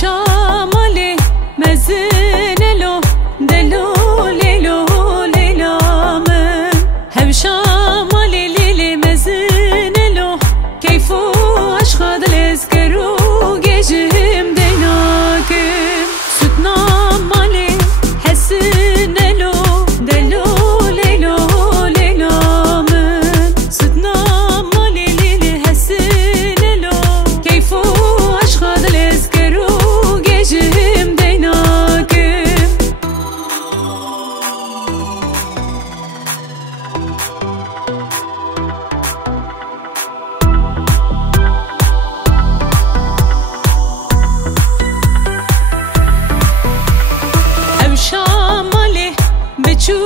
شامالي مزنلو دلو ليلو ليلا من هب شامالي ليلي مزنلو كيفو أشخاض الازكرو جيجم ديناكم سدنا مالي حسنلو دلو ليلو ليلا من سدنا مالي ليلي حسنلو كيفو أشخاض الازكرو جيجم ديناكم شامالي بچو